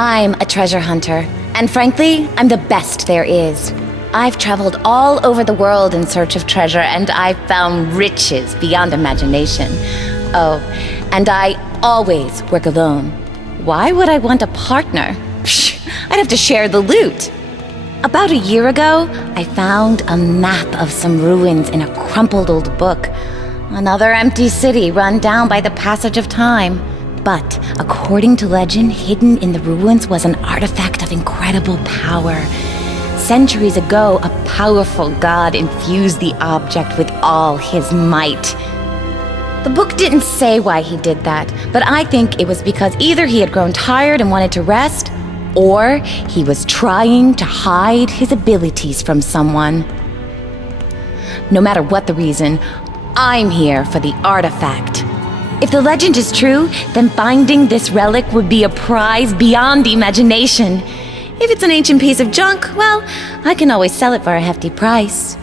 I'm a treasure hunter, and frankly, I'm the best there is. I've traveled all over the world in search of treasure, and I've found riches beyond imagination. Oh, and I always work alone. Why would I want a partner? Psh, I'd have to share the loot. About a year ago, I found a map of some ruins in a crumpled old book. Another empty city run down by the passage of time. But, according to legend, hidden in the ruins was an artifact of incredible power. Centuries ago, a powerful god infused the object with all his might. The book didn't say why he did that, but I think it was because either he had grown tired and wanted to rest, or he was trying to hide his abilities from someone. No matter what the reason, I'm here for the artifact. If the legend is true, then finding this relic would be a prize beyond imagination. If it's an ancient piece of junk, well, I can always sell it for a hefty price.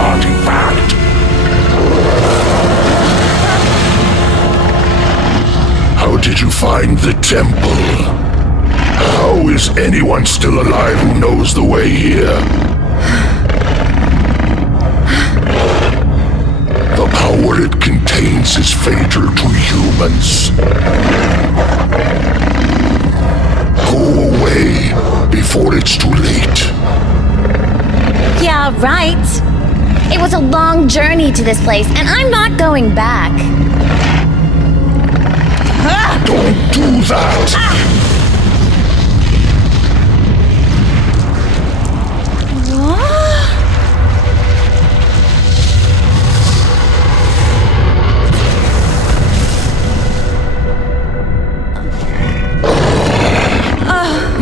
artifact. How did you find the temple? How is anyone still alive who knows the way here? The power it contains is fatal to humans. Go away before it's too late. Yeah, right. It was a long journey to this place, and I'm not going back. Don't do that!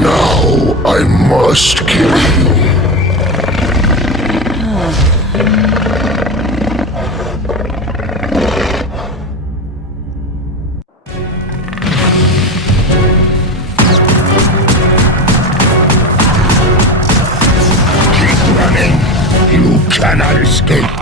Now I must kill you. Keep running. You cannot escape.